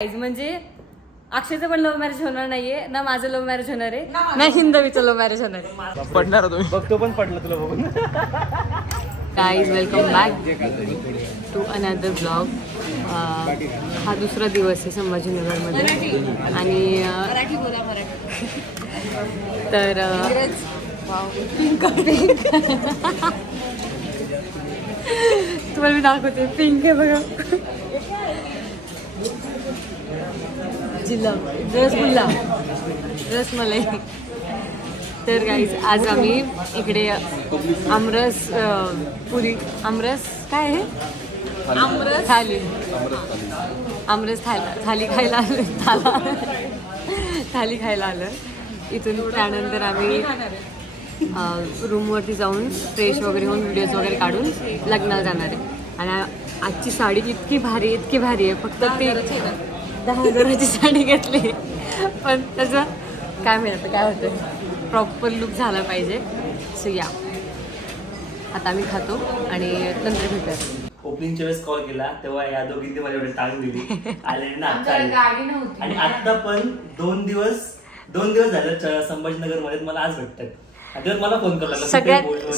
म्हणजे अक्षयचं पण love marriage होणार नाहीये ना, माझं लव्ह मॅरेज होणार आहे ना, हिंदवीचं लव्ह मॅरेज होणार आहे. पडणार तुम्ही बघतो पण पडलं तुला बघून. Guys welcome back to another blog. हा दुसरा दिवस आहे संभाजीनगरमध्ये आणि तर तुम्हाला मी दाखवते. पिंक आहे बघा, रसगुल्ला रसमलाई. तर गाईज आज आम्ही इकडे आमरस पुरी आमरस काय आहे आमरस थाली आमरस थाली खायला आलं थाली खायला आलं. इथून त्यानंतर आम्ही रूमवरती जाऊन फ्रेश वगैरे होऊन व्हिडिओज वगैरे काढून लग्नाला जाणार आहे. आणि आजची साडी इतकी भारी आहे. फक्त ती 10,000ची साडी घेतली पण त्याचं काय माहिती काय होतं, प्रॉपर लुक झाला पाहिजे. सो या आता आम्ही खातो आणि नंतर भेटूया. ओपनिंगच्या वेळेस कॉल केला तेव्हा या दोघींनी माझ्याकडे टांग दिली आले ना. आणि आता पण दोन दिवस झाले संभाजीनगर मध्ये मला आज भेटतात. मला फोन करायला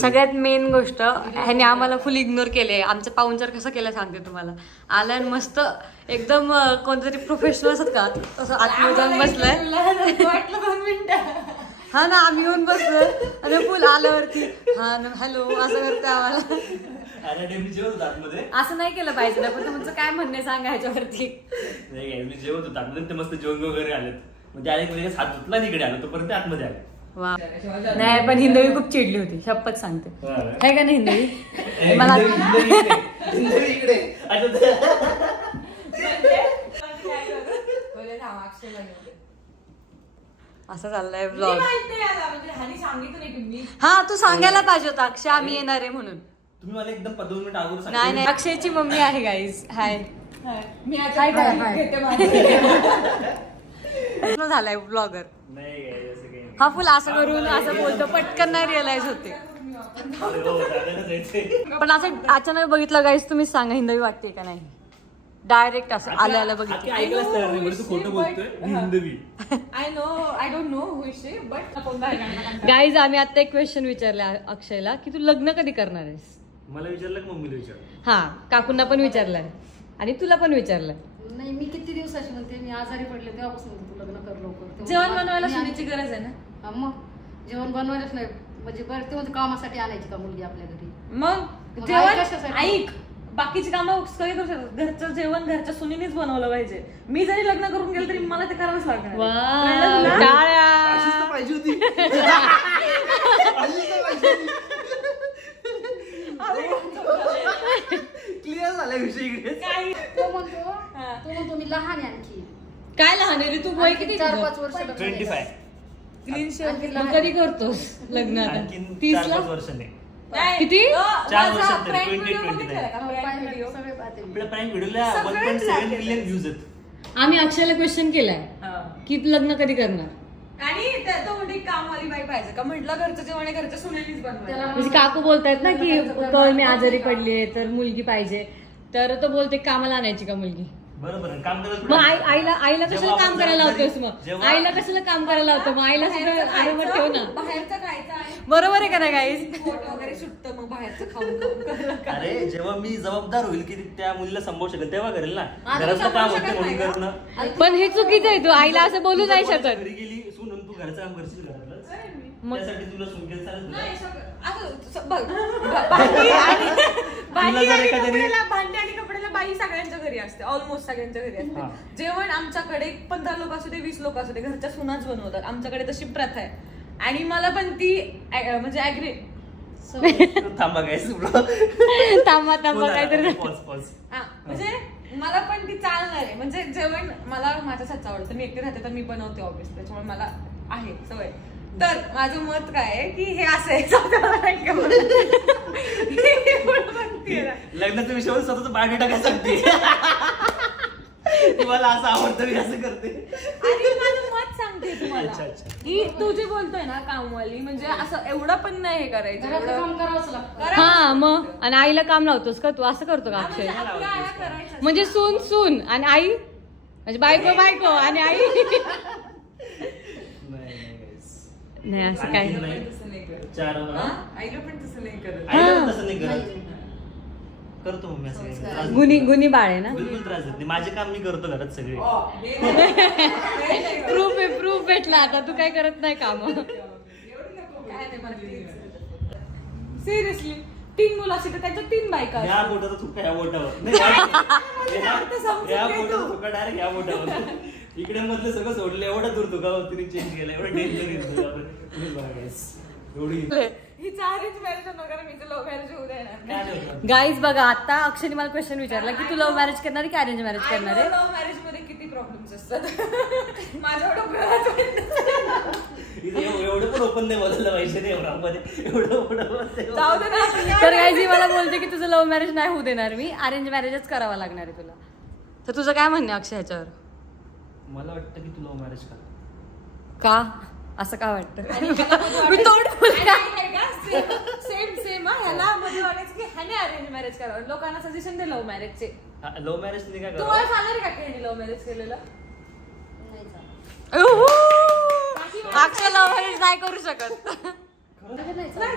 सगळ्यात मेन गोष्ट ह्याने आम्हाला फुल इग्नोर केले. आमचं पाहुणचार कसं केलं सांगते तुम्हाला. आला आणि मस्त एकदम कोणतरी प्रोफेशनल असत का तसं आतमध्ये जाऊन बसलाय. हा ना, आम्ही येऊन बसलोय आणि फुल आल्यावरती हा ना हॅलो असं करते आम्हाला. असं नाही केलं पाहिजे ना, पण तुमचं काय म्हणणं सांगा ह्याच्यावरती. नाही मी जेवत होतो आतमध्ये, ते मस्त जेवण वगैरे आलेत म्हणजे आले लगेच हात धुतला इकडे आलो तोपर्यंत आतमध्ये आले. वा नाही पण हिंदवी खूप चिडली होती, शपथ सांगते. काय का नाही हिंदवी मला असं चाललंय ब्लॉग. हा तू सांगायला पाहिजे होता अक्षय आम्ही येणार आहे म्हणून. तुम्ही मला एकदम 2 मिनिट अगोदर नाही अक्षयची मम्मी आहे गाईज. हाय मी झालाय ब्लॉगर. हा फुल असं करून असं बोलतो पटकन नाही रिअलाइज होते. पण असं अचानक बघितलं गाईज तुम्हीच सांगा हिंदवी वाटते का नाही. डायरेक्ट असं आल्याला बघितलं. गाईज आम्ही आता एक क्वेश्चन विचारला अक्षयला की तू लग्न कधी करणार आहेस. मला विचारलं की मम्मीला विचारलं. हा काकूंना पण विचारलंय आणि तुला पण विचारलंय. नाही मी किती दिवसाची म्हणते, मी आजारी पडले तेव्हापासून तू लग्न कर लवकर. जेवण बनवायला सुनेची गरज आहे ना. मग जेवण बनवायलाच नाही म्हणजे बरं ते म्हणते कामासाठी आणायची का मुलगी आपल्या घरी. मग जेवण ऐक बाकीची कामं सगळे करू शकतात. घरचं जेवण घरच्या सुनेनेच बनवलं पाहिजे. मी जरी लग्न करून गेलं तरी मला ते करावंच लागणार. पाहिजे होती. क्लिअर झाला विषय इकडे. तो म्हणतो मी लहान आहे आणखी. काय लहान आहे रे तू. वय किती 4-5 वर्ष. 25. क्लीन शेव कधी करतोस लग्न. 30 वर्ष नाही किती 4 वर्ष. 1.7 मिलियन व्ह्यूज आहेत. आम्ही अक्षयला क्वेश्चन केलाय की लग्न कधी करणार. आणि तो म्हणजे कामवाली बाई पाहिजे का म्हटलं, घरचं जेवण घरच्या सुनेलीच बनवायला. म्हणजे काकू बोलतायत ना की मी आजारी पडली तर मुलगी पाहिजे, तर तो बोलते कामाला आणायची का मुलगी. बरोबर काम मग आईला कशाला काम करायला लावतोस. मग आईला कशाला काम करायला लावतो. मग आईला सुद्धा आरामात ठेव ना. बाहेरचं खायचं आणि बरोबर आहे का नाही गाईज. पोट वगैरे सुटतं मग बाहेरचं खाऊन. अरे जेव्हा मी जबाबदार होईल की त्या मुलीला सांभाळू शकेल तेव्हा करेल ना. घराचं काम होतं म्हणून करणं. पण हे चुकीचं आहे. तू आईला असं बोलू नाही शकत. घरी गेली सून तू घरचं काम करशील घरातलं त्यासाठी तुला सुनकेल चालेल. भांडी आणि कपड्याला बाई सगळ्यांच्या घरी असते, ऑलमोस्ट सगळ्यांच्या घरी असते. जेवण आमच्याकडे 15 लोक असू दे 20 लोक असू दे घरच्या सुनाच बनवतात. आमच्याकडे तशी प्रथा आहे आणि मला पण ती म्हणजे ऍग्री. थांबा काय थांबा काहीतरी म्हणजे मला पण ती चालणार आहे. म्हणजे जेवण मला माझ्यासाठी आवडतं. मी एकटी राहते तर मी बनवते ऑब्विसली, त्याच्यामुळे मला आहे सवय. तर माझं मत काय आहे की हे असं आहे लग्नाच्या विषयावर स्वतःच बायोडेटा काय सांगते. तुम्हाला असं आवडतं मी असं करते. आणि माझं मत सांगते तुम्हाला की तू जे बोलतोय ना कामवाली म्हणजे असं एवढं पण नाही हे करायचं. काम करावंच लागतं. हा मग आणि आईला काम लावतोस का तू. असं करतो का अक्षय. म्हणजे सून आणि आई म्हणजे बायको आणि आई नाही असं काय चार आईला पण तसं नाही करत. आईला तसं नाही करत. करतो मम्मी असं. गुणी बाळ आहे ना. बिलकुल त्रास देत नाही. माझे काम मी करतो घरात सगळे. प्रूफ भेटला आता. तू काय करत नाही काम. सिरियसली 3 मुलं असतील तर त्यांच्या 3 बायका या बोटाचा तुका या बोटावर डायरेक्ट या बोटावर. इकडे मधलं सगळं सोडलं. एवढं दूर तुका तिने चेंज केलं. एवढं डेंजर एवढी हिचं अरेंज मॅरेज नगर मी लव्ह मॅरेज होऊ देणार. गाईज बघा आता अक्षयने मला क्वेश्चन विचारला की तू लव्ह मॅरेज करणार की अरेंज मॅरेज करणार आहे. लव्ह मॅरेज मध्ये किती प्रॉब्लेम्स असतात. माझ्या एवढं पण ओपन नाही बोलायला पाहिजे नाही एवढं जाऊ दे ना. तर गाईज मला बोलते की तुझं लव्ह मॅरेज नाही होऊ देणार मी. अरेंज मॅरेजच करावं लागणार आहे तुला. तर तुझं काय म्हणणं अक्षय ह्याच्यावर. मला वाटतं की तू लव्ह मॅरेज कर. का असं का वाटतं. सेम ह्याला मध्ये वाटायचं की ह्याने अरेंज मॅरेज करावं. लोकांना सजेशन दे लव्ह मॅरेजचे. लव्ह मॅरेज नाही काय तुम्हाला सांगणार का की ह्याने लव्ह मॅरेज केलेलं. अक्षय लव्ह मॅरेज नाही करू शकत.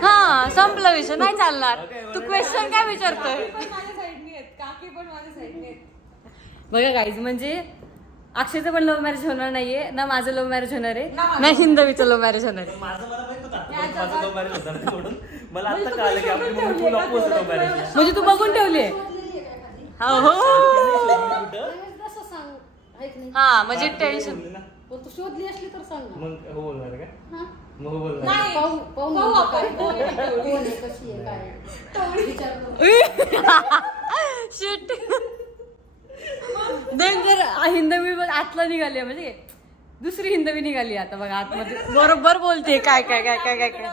हा संपला विषय. नाही चालणार. तू क्वेश्चन काय विचारतोय. पण माझ्या साईडने आहेत. काकी पण माझ्या साईडने आहेत. बघा गाईज म्हणजे अक्षयचं पण लव्ह मॅरेज होणार नाहीये ना माझं लव्ह मॅरेज होणार आहे ना हिंदवीचं लव्ह मॅरेज होणार आहे. माझं मला माहित होतं माझं लव्ह मॅरेज होणार नाही म्हणून. मला आता कळलं की आपली mummy full oppose love marriage. म्हणजे तू बघून ठेवलीये. हो हा म्हणजे टेन्शन. तू शोधली असली तर सांग. मग हो बोलणार का. मग हो बोलणार. नाही पाहू आपण कशी आहे काय विचार. Shit danger. हिंदवी आतला निघाली म्हणजे दुसरी हिंदवी निघाली आता बघा आतमध्ये. बरोबर बोलते. काय काय काय काय काय काय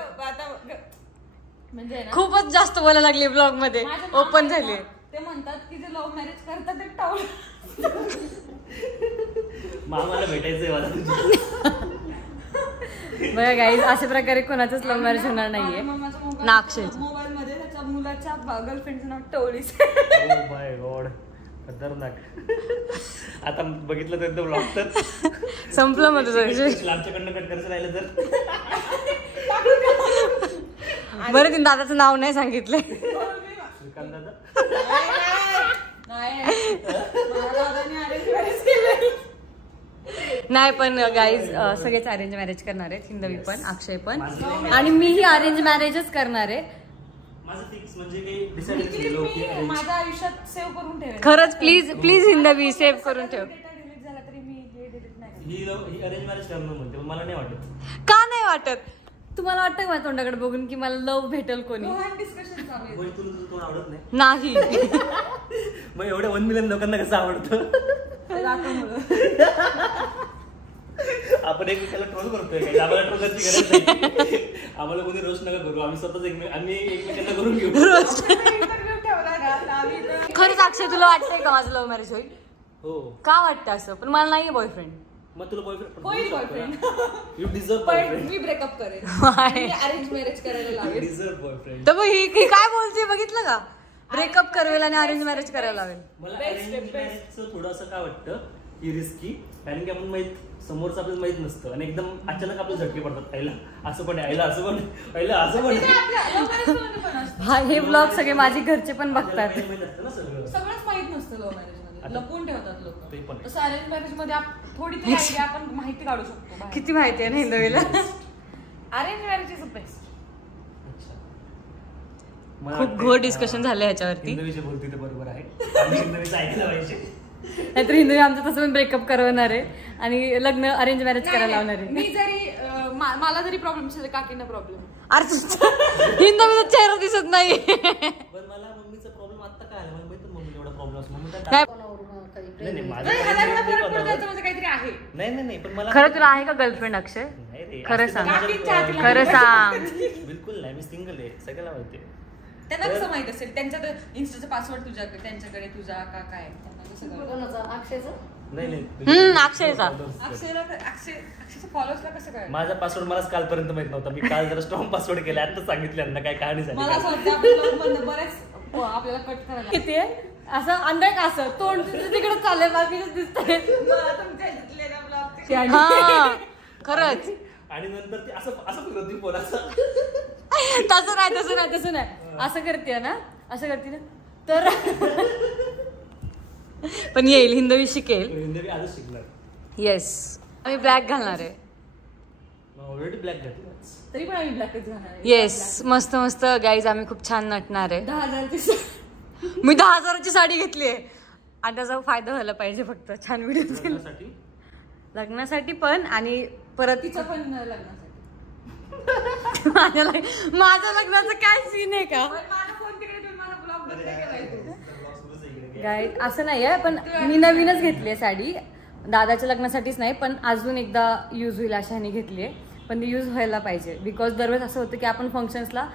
म्हणजे खूपच जास्त बोलायला लागली ब्लॉग मध्ये. ओपन झाली. ते म्हणतात की जे लव्ह मॅरेज करतात ते टाऊल. मामाला भेटायचंय मला. बघा गाईज अशा प्रकारे कोणाचंच लव्ह मॅरेज होणार नाहीये ना अक्षयचं. मोबाईल मध्ये त्याच्या मुलाच्या गर्लफ्रेंडचं नाव टवळीच. ओ माय गॉड खतरनाक. आता बघितलं तर एकदम ब्लॉग तर संपलं मग तुझं विषय. आमच्याकडनं कट करायचं राहिलं तर. बरं तिने दादाचं नाव नाही सांगितलंय. श्रीकांत दादा. नाही पण गाईज सगळेच अरेंज मॅरेज करणार आहेत. हिंदवी पण अक्षय पण आणि मीही अरेंज मॅरेजच करणार आहे. माझं फिक्स म्हणजे काही डिसाइड केलं की माझ्या आयुष्यात सेव्ह करून ठेवेल. खरंच प्लीज प्लीज हिंदवी सेव्ह करून ठेव. डिलीट झाला तरी मी हे डिलीट नाही. ही अरेंज मॅरेज करणार म्हणते पण मला नाही वाटत. का नाही वाटत. तुम्हाला वाटतं का माझ्या तोंडाकडे बघून की मला लव्ह भेटेल कोणी. डिस्कशन चालू आहे. तुला तुझं तोंड आवडत नाही. मग एवढ्या 1 मिलियन लोकांना कसं आवडतं. आपण एकमेकाला ट्रोल करतोय. आम्हाला ट्रोल करायची गरज नाही. आम्हाला कोणी रोस्ट नका करू. आम्ही स्वतःच आम्ही एकमेकांना करून घेऊ. खरंच अक्षय तुला वाटतंय का माझं लव्ह मॅरेज होईल. हो का वाटतं असं. पण मला नाहीये बॉयफ्रेंड. मग तुला बॉयफ्रेंड होईल बॉयफ्रेंड. यू डिझर्व पण बॉयफ्रेंड. मी ब्रेकअप करेन. अरेंज मॅरेज करायला यू लागेल. Deserve boyfriend. तर मग ही काय बोलते बघितलं का. ब्रेकअप करेल आणि अरेंज मॅरेज करायला लावेल. मला अरेंज मॅरेजचं थोडं असं काय वाटतं की रिस्की. कारण की आपण माहित समोरचं आपल्याला माहित नसतं आणि एकदम अचानक आपले झटके पडतात. आईला असं पण आईला असं पण आईला असं पण. हा हे ब्लॉग सगळे माझे घरचे पण बघतात. माहित असतं ना सगळं. सगळंच माहित नसतं लव्ह मॅरेज मध्ये. लपवून ठेवतात ते पण लोक. आहे. तसं अरेंज मॅरेज मध्ये थोडी तरी idea आपण माहिती काढू शकतो बाहेर. किती माहिती आहे ना हिंदवीला. Arrange marriage is best. खूप घोर डिस्कशन झालं ह्याच्यावरती. हिंदवीचे बोलते ते बरोबर आहे. आम्ही हिंदवीचं ऐकायला पाहिजे. नाहीतर हिंदवी आमचं तसं पण ब्रेकअप करवणार आहे आणि लग्न अरेंज मॅरेज करायला लावणार आहे. मी जरी मला जरी प्रॉब्लेम असेल काकींना प्रॉब्लेम. अरे हिंदवीचा चेहरा दिसत नाही. पण मला मम्मीचा प्रॉब्लेम आता काय आला मला माहिती मम्मी एवढा प्रॉब्लेम असतो. मम्मी काय नाही नाही काहीतरी आहे. नाही पण मला खरं तुला आहे का गर्लफ्रेंड अक्षय. नाही रे. खरं सांग. काकींच्या खरं सांग. बिलकुल नाही. मी सिंगल आहे. सगळ्याला माहिती आहे. त्यांना कसं माहित असेल. त्यांचा इन्स्टाचा पासवर्ड तुझ्याकडे त्यांच्याकडे तुझा का काय त्यांना सगळं. कोणाचा अक्षयचा. नाही अक्षयचा. अक्षयच्या फॉलोअर्सला कसं काय. माझा पासवर्ड मलाच कालपर्यंत माहित नव्हता. मी काल जरा स्ट्रॉंग पासवर्ड केला. आता सांगितलं यांना काय कहाणी मला झाली. असं वाटतं बरेच आपल्याला कट करायला. किती आहे असं अंदाज का असं तोंड तिकडे चाललंय बाकीच दिसतंय. हा खरंच. आणि नंतर ते असं असं फिरत होती पोराचं. तसं नाही असं करते ना, असं करते ना तर पण येईल, हिंदवी शिकेल. हिंदी आजच शिकणार. येस आम्ही ब्लॅक घालणार आहे. ऑलरेडी ब्लॅक घातली. तरी पण आम्ही ब्लॅकच घालणार आहे. येस मस्त मस्त गाईज, आम्ही खूप छान नटणार आहे. 10,000 मी 10,000ची साडी घेतली आहे आणि त्याचा फायदा व्हायला पाहिजे फक्त छान व्हिडिओ लग्नासाठी पण. आणि परत तिचं पण लग्नासाठी. माझ्या लग्नाचं काय सीन आहे का माझा फोन तिकडे ठेवून मला ब्लॉग बंद केलाय तू. गाईज असं नाही आहे, पण मी नवीनच घेतली आहे साडी. दादाच्या लग्नासाठीच नाही पण अजून एकदा यूज होईल अशा ह्याने घेतली आहे. पण ती यूज व्हायला पाहिजे बिकॉज दरवेळेस असं होतं की आपण फंक्शन्सला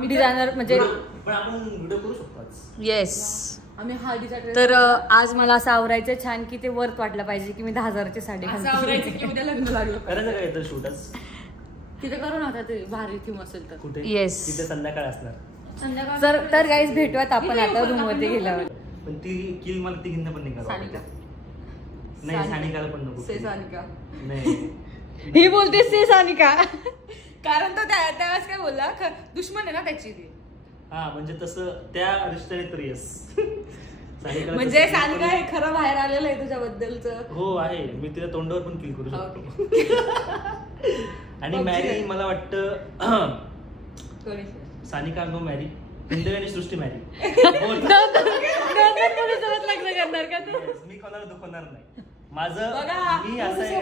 डिझायनर म्हणजे पण आपण व्हिडिओ करू शकतो. येस आम्ही हळदीचा ड्रेस तर आज मला असं आवरायचं छान की ते वर्थ वाटलं पाहिजे की मी 10,000ची साडी आवरायचं की उद्या लग्न लागलं. करायचं काय तर शूटच तिथे करू ना ते भारी थीम असेल तर. कुठे? येस तिथे संध्याकाळ असणार. संध्याकाळ तर गाईज भेटूयात आपण आता रूम मध्ये गेल्यावर. पण ती किल मला तिघींना पण नाही करावं. सानिका. नाही सानिकाला पण नको. से सानिका. नाही ही बोलते से सानिका कारण तो त्यावेळेस काय बोलला दुश्मन आहे ना त्याची ती. हा म्हणजे तसं त्या रिश्त्याने तर येस. म्हणजे सानिका हे खरं बाहेर आलेलं आहे तुझ्याबद्दलचं. हो आहे, मी तिला तोंडावर पण किल करू शकतो. आणि मॅरी मला वाटतं सानिका नो मॅरी, हिंदवी आणि सृष्टी मॅरी. लग्न करणार का तू? मी कोणाला दुखवणार नाही. माझं बघा, मी असं आहे.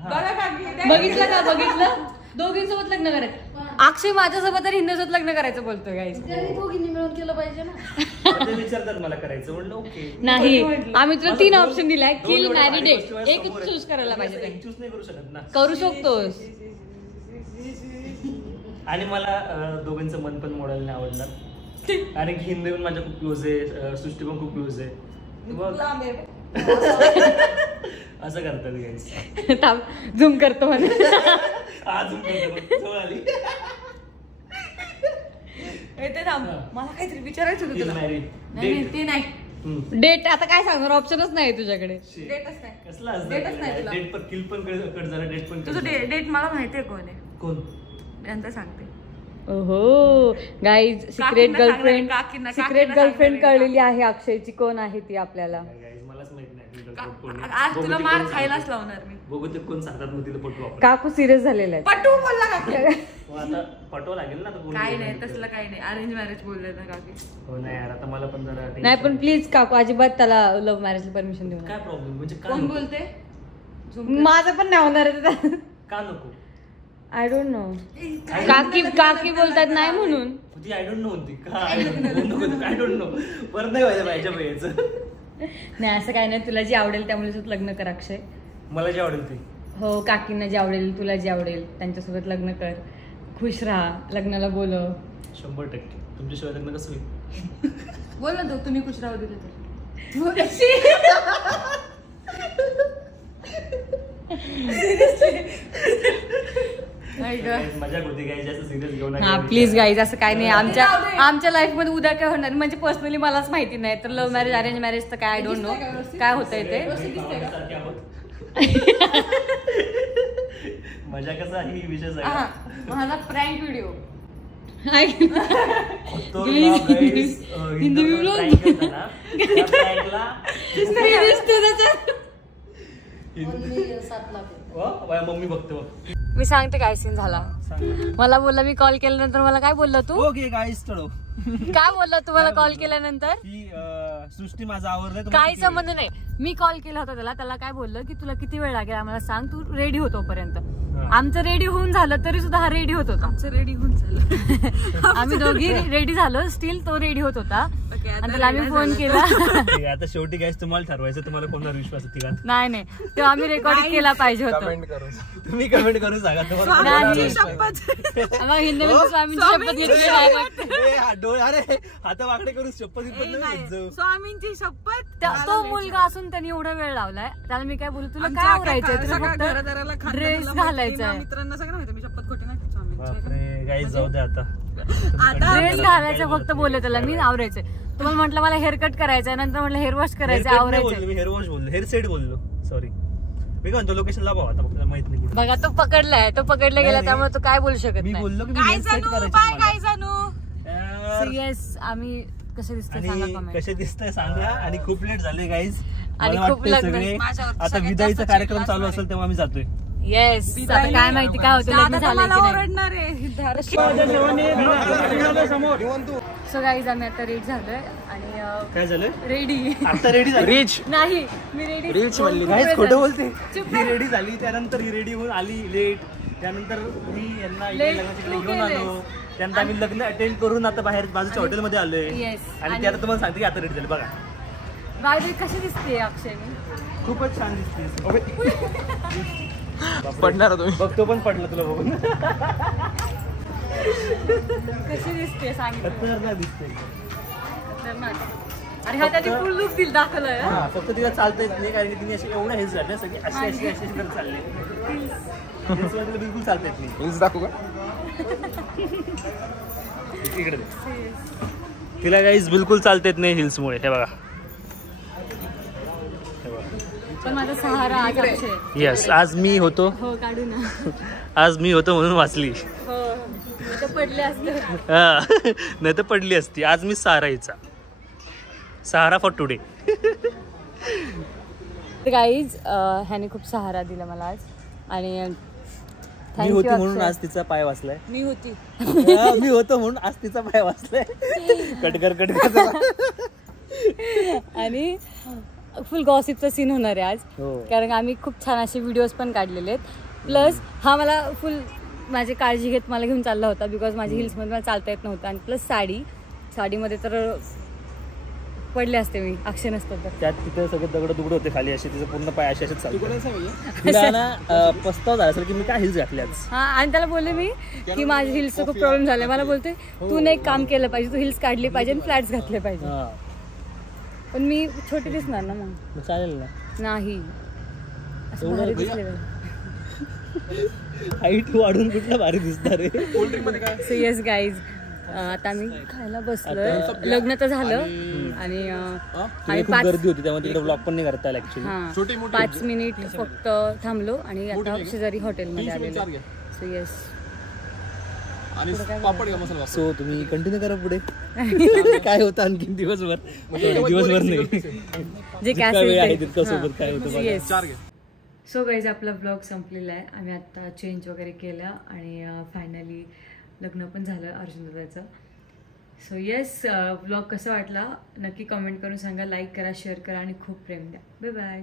बघा काकी, बघितलं का बघितलं दोघींसोबत लग्न करायचं. अक्षय माझ्यासोबत तर हिंदूसोबत लग्न करायचं बोलतोय गाईज. त्यांनी दोघींनी मिळून केलं पाहिजे ना. ते विचारतात मला करायचं, म्हणलं ओके. नाही आम्ही तुला 3 ऑप्शन दिलाय, दोन किल एवढ्या मॅरी भारी डेट. गोष्टी एक समोर आहेत. चूज करायला पाहिजे. एक चूज नाही करू शकत ना. करू शकतोस. आणि मला दोघांचं मन पण मोडायला नाही आवडणार. कारण की हिंदी पण माझ्या खूप क्लोज आहे, सृष्टी पण खूप क्लोज आहे. असं करतात गाईस. झूम करतो म्हणे. आज आली मला काहीतरी विचारायचं होतं तुला. मॅरी ते नाही डेट आता काय सांगणार, ऑप्शनच नाही तुझ्याकडे. डेटच नाही. कसला डेटच नाही तुला. डेट पण किल पण कट झाला, डेट पण तुझं डेट मला माहितीये कोण आहे. कोण नंतर सांगते. ओहो गाईज सिक्रेट गर्लफ्रेंड, काकींना सिक्रेट गर्लफ्रेंड कळलेली आहे अक्षयची. कोण आहे ती आपल्याला मलाच माहित नाही. आज तुला मार खायलाच लावणार मी. बघू ते कोण सांगतात मग तिला पटवू आपण. काकू सिरियस झालेला आहे. पटू बोलला काकी. आता पटवा लागेल ना. काय नाही तसलं काही नाही. अरेंज मॅरेज बोलले ना काकी. हो नाही यार, आता मला पण जरा नाही पण प्लीज काकू अजिबात त्याला लव्ह मॅरेजला परमिशन देऊ नका. काय प्रॉब्लेम म्हणजे कोण बोलते? माझं पण नाही होणार आहे. का नको? I don't know. काकी बोलतात नाही म्हणून. ती आय डोंट नो होती का? I don't know. परत नाही व्हायचं माझ्या भैयाचं. नाही असं काय नाही, तुला जी आवडेल त्यामुळे लग्न कर अक्षय. मला जे आवडेल ते. हो काकींना जे आवडेल, तुला जे आवडेल त्यांच्यासोबत लग्न कर. खुश राहा, लग्नाला बोलव. 100%. तुमच्याशिवाय लग्न कसं होईल? बोल ना तू, तुम्ही खुश राहू दिले तर. मजा होती काय, जास्त सिरियस घेऊ नका. हा प्लीज गाईज असं काय नाही. आमच्या लाईफ मध्ये उद्या काय होणार म्हणजे पर्सनली मलाच माहिती नाही. तर लव्ह मॅरेज अरेंज मॅरेज तर काय आय डोंट नो काय होतंय ते. मजा कसा ही विषय माझा प्रँक व्हिडिओ हिंदी मम्मी बघतो. मी सांगते काय सीन झाला. मला बोलला, मी कॉल केल्यानंतर मला काय बोलला तू? ओके गाईस चलो. काय बोलला तुम्हाला कॉल केल्यानंतर? सृष्टी माझा आवडलं. काही संबंध नाही. मी कॉल केला होता त्याला काय बोललं की तुला किती वेळ लागेल आम्हाला सांग, तू रेडी होतो पर्यंत. आमचं रेडी होऊन झालं तरी सुद्धा हा रेडी होत होता. आमचं रेडी होऊन झालं. आम्ही दोघी रेडी झालो, स्टील तो रेडी होत होता. आणि त्याला आम्ही फोन केला. आता शेवटी गाईस तुम्हाला ठरवायचं, तुम्हाला कोणावर विश्वास आहे. नाही तो आम्ही रेकॉर्ड केला पाहिजे होतं. तुम्ही कमेंट करून सांगा स्वामींची शपथ. स्वामींची शपथ घेतली नाही. डोळे अरे हात वाकडे करून शपथ. स्वामींची शपथ. तो मुलगा असून त्यांनी एवढा वेळ लावलाय. त्याला मी काय बोलू, तुला काय आवरायचंय, तुला फक्त ड्रेस घालायचा. मित्रांना सगळं माहिती मी शपथ खोटी नाही. बापरे गाईस जाऊ दे आता. ड्रेस घालायचं फक्त बोलले त्याला मी आवरायचंय. तुम्हाला म्हटलं मला हेअरकट करायचंय, नंतर म्हटलं हेअर वॉश करायचं, आवरायचं. मी हेअर वॉश बोललो, हेअर सेट बोललो, सॉरी. मी म्हणतो लोकेशन ला आता माहित नाही. बघा तो पकडलाय, तो पकडला गेला, त्यामुळे तो काय बोलू शकत मी नाही. बोललो की काय जाणू येस आम्ही कसे दिसतोय सांगा कमेंट. कसे दिसतंय सांगा. आणि खूप लेट झाले गाईज. आणि मला खूप वाटतंय लग्न सगळे माझ्यावर आता विदाईचा कार्यक्रम चालू असेल तेव्हा आम्ही जातोय. येस आता काय माहिती काय होतं, लग्न झालं की नाही. ओरडणार आहे. सो गाईज आम्ही आता रेडी झालोय आणि काय झालं रेडी आता रेडी झाली नाही मी रेडी गाईज खोटं बोलते. ही रेडी झाली, त्यानंतर ही रेडी होऊन आली लेट. त्यानंतर मी यांना इकडे लग्नाच्या इकडे घेऊन आलो. त्यानंतर आम्ही लग्न अटेंड करून आता बाहेर बाजूच्या हॉटेलमध्ये आलोय. Yes. आणि ते आता तुम्हाला सांगते की आता रेडी झाली. बघा बाय कशी दिसते अक्षय मी. खूपच छान दिसते. पडणार तुम्ही. बघतो पण पडलं तुला बघून. कशी दिसते सांगितलं खतरनाक दिसते. आणि हा त्याची फुल लुक दिल दाखवलंय. हा फक्त तिला चालता येत नाही कारण की तिने अशी एवढ्या हेल्स झाल्या सगळी अशी अशी अशी करत चालले. बिलकुल चालता येत नाही. हिल्स दाखवू का? इकडे दे. तिला काहीच बिलकुल चालता येत नाही हिल्स मुळे. हे बघा पण माझा सहारा आज अक्षय. येस आज मी होतो. हो काढू ना. आज मी होतो म्हणून वाचली. हो तर पडले असते. नाही तर पडली असती. आज मी सहारा हिचा. सहारा फॉर टुडे. गाईज ह्याने खूप सहारा दिला मला आज. आणि मी होती म्हणून आज तिचा पाय वाचलाय. मी होती मी होतो म्हणून आज तिचा पाय वाचलाय. कटकर आणि फुल गॉसिपचा सीन होणार आहे आज. हो. कारण आम्ही खूप छान असे व्हिडिओज पण काढलेले आहेत. प्लस हा मला फुल माझी काळजी घेत मला घेऊन चालला होता बिकॉज माझी हिल्समध्ये मला चालता येत नव्हतं. आणि प्लस साडीमध्ये तर पडले असते मी अक्षय नसतं तर. त्यात तिथे सगळे दगड दुगड होते खाली असे. तिचं पूर्ण पाय असे असेच चालू. तिला ना पस्ताव झाला असेल की मी काय हिल्स घातल्याच. हा आणि त्याला बोलले मी की माझ्या हिल्सचा खूप प्रॉब्लेम झालाय. मला बोलते तू एक काम केलं पाहिजे, तू हिल्स काढली पाहिजे आणि फ्लॅट्स घातले पाहिजे. पण मी छोटी दिसणार ना मग. चालेल ना. नाही असं भारी दिसले. हाईट वाढून कुठला भारी दिसणार आहे. सो येस गाईज आता आम्ही खायला बसलोय. लग्न तर झालं आणि खूप गर्दी होती त्यामुळे तिकडे ब्लॉग पण नाही करता आला ऍक्च्युली. 5 मिनिट फक्त थांबलो आणि आता शेजारी हॉटेलमध्ये आलेलो. सो येस सो तुम्ही कंटिन्यू करा पुढे. काय होतं आणखीन दिवसभर नाही जे काय आहे तितकं सोबत काय होतं. सो गाईज आपला ब्लॉग संपलेला आहे. आम्ही आता चेंज वगैरे केलं आणि फायनली लग्न पण झालं अर्जुन दादाचं. सो येस ब्लॉग कसा वाटला नक्की कमेंट करून सांगा. लाईक करा, शेअर करा आणि खूप प्रेम द्या. Bye bye.